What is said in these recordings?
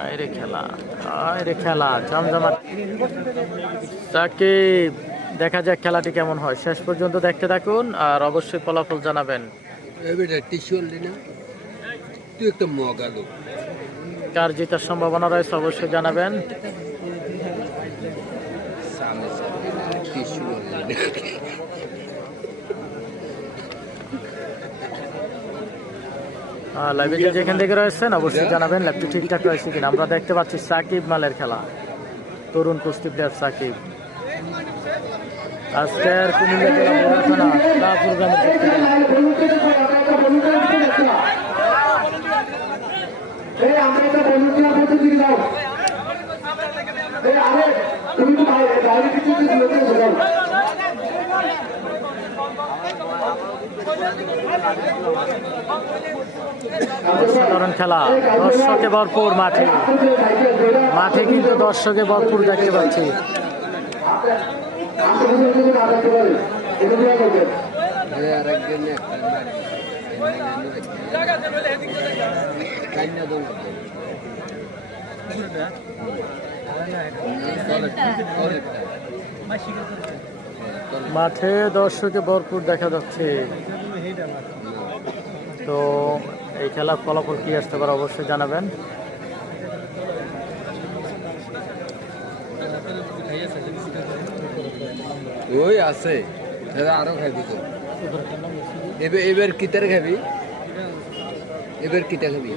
আরে খেলা, আরে খেলা জমজমাট। সাকিব, দেখা যাক খেলাটি কেমন হয়, শেষ পর্যন্ত দেখতে থাকুন আর অবশ্যই ফলাফল জানাবেন। কার জেতার সম্ভাবনা রয়েছে অবশ্যই জানাবেন। লাইভে যেখান থেকে রয়েছেন অবশ্যই জানাবেন লাইভটি ঠিকঠাক রয়েছে কিনা। আমরা দেখতে পাচ্ছি সাকিব মালের খেলা, তরুণ কুস্তি প্লেয়ার সাকিব। আজকের কুমিল্লা জেলা বড় থানা শাহপুর গ্রামের অসাধারণ খেলা, দর্শকে ভরপুর মাঠে, মাঠে কিন্তু দর্শকে ভরপুর দেখতে পাচ্ছি। মাঠে দর্শকে ভরপুর দেখা যাচ্ছে। তো এই খেলার ফলাফল কি আসতে পারে অবশ্যই জানাবেন। ওই আছে আরো খাবি তো এবার কিতার খাবি, এবার কিতা খাবি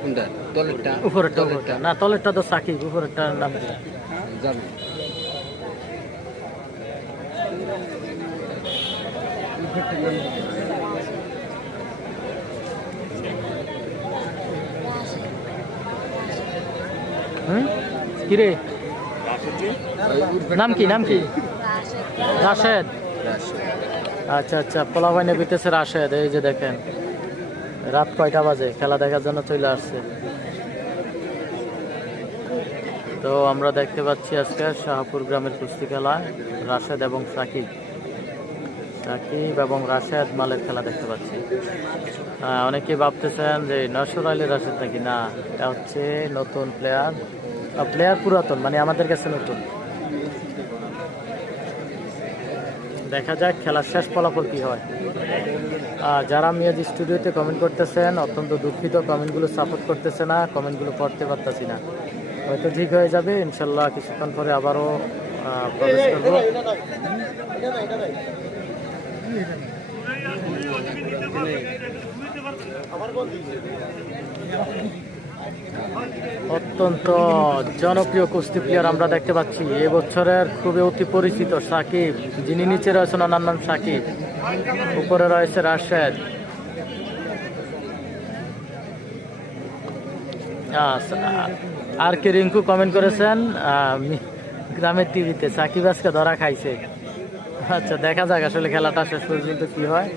কোনটা? তলেরটা? উপরেরটা? উপরেরটা না, তলেরটা তো সাকিব, উপরেরটার নাম জানি। কিরে নাম কি? নাম কি? রাশেদ। আচ্ছা আচ্ছা, পোলাপাইনে বিতেছে রাশেদ। এই যে দেখেন রাত কয়টা বাজে, খেলা দেখার জন্য চলে আসছে। তো আমরা দেখতে পাচ্ছি আজকে শাহপুর গ্রামের কুস্তি খেলায় রাশেদ এবং সাকিব, সাকিব এবং রাশেদ মালের খেলা দেখতে পাচ্ছি। অনেকেই ভাবতেছেন যে নসর আলী রাশেদ নাকি, না এটা হচ্ছে নতুন প্লেয়ার, প্লেয়ার পুরাতন, মানে আমাদের কাছে নতুন। দেখা যাক খেলার শেষ ফলাফল কি হয়। যারা মিয়াজ স্টুডিওতে কমেন্ট করতেছেন অত্যন্ত দুঃখিত, কমেন্টগুলো সাপোর্ট করতেছে না, কমেন্টগুলো পড়তে পারতেছি না। হয়তো ঠিক হয়ে যাবে ইনশাল্লাহ, কিছুক্ষণ পরে আবারও প্রবেশ করব। অত্যন্ত জনপ্রিয় কুস্তি প্লেয়ার আমরা দেখতে পাচ্ছি এবছরের, খুবই অতি পরিচিত সাকিব, যিনি নিচে রয়েছেন ওনার নাম সাকিব, উপরে রয়েছে রাশেদ। আর কে রিঙ্কু কমেন্ট করেছেন গ্রামের টিভিতে সাকিব আজকে ধরা খাইছে। আচ্ছা, দেখা যাক আসলে খেলাটা শেষ পর্যন্ত কি হয়।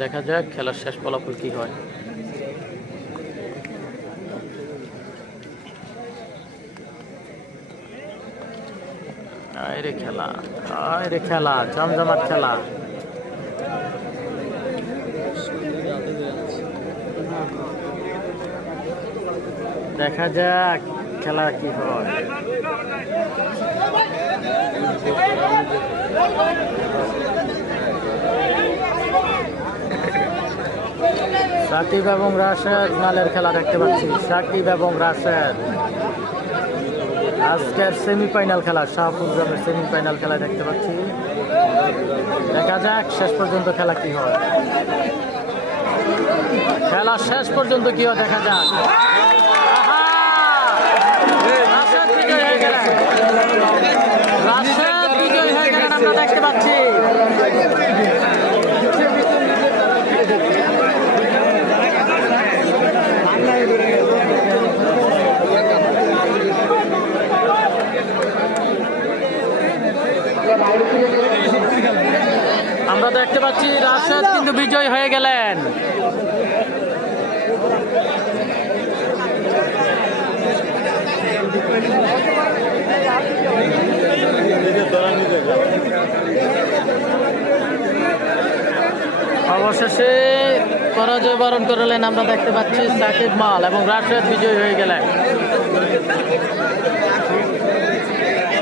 দেখা যাক খেলার শেষ ফলাফল কি হয়। আরে খেলা, আরে খেলা জমজমাট খেলা। দেখা যাক খেলা কি হয়। সাকিব এবং রাশেদ মালের খেলা দেখতে পাচ্ছি, সাকিব এবং রাশেদ আজকের সেমিফাইনাল খেলা, শাহপুর গ্রামের সেমিফাইনাল খেলা দেখতে পাচ্ছি। দেখা যাক শেষ পর্যন্ত খেলা কি হয়, খেলা শেষ পর্যন্ত কি হয় দেখা যাক। রাশেদ বিজয় হয়ে গেলেন, রাশেদ বিজয় হয়ে গেলেন আমরা দেখতে পাচ্ছি। আমরা দেখতে পাচ্ছি রাশেদ কিন্তু বিজয় হয়ে গেলেন। অবশেষে পরাজয় বরণ করলেন আমরা দেখতে পাচ্ছি সাকিব মাল এবং রাশেদ বিজয় হয়ে গেলেন।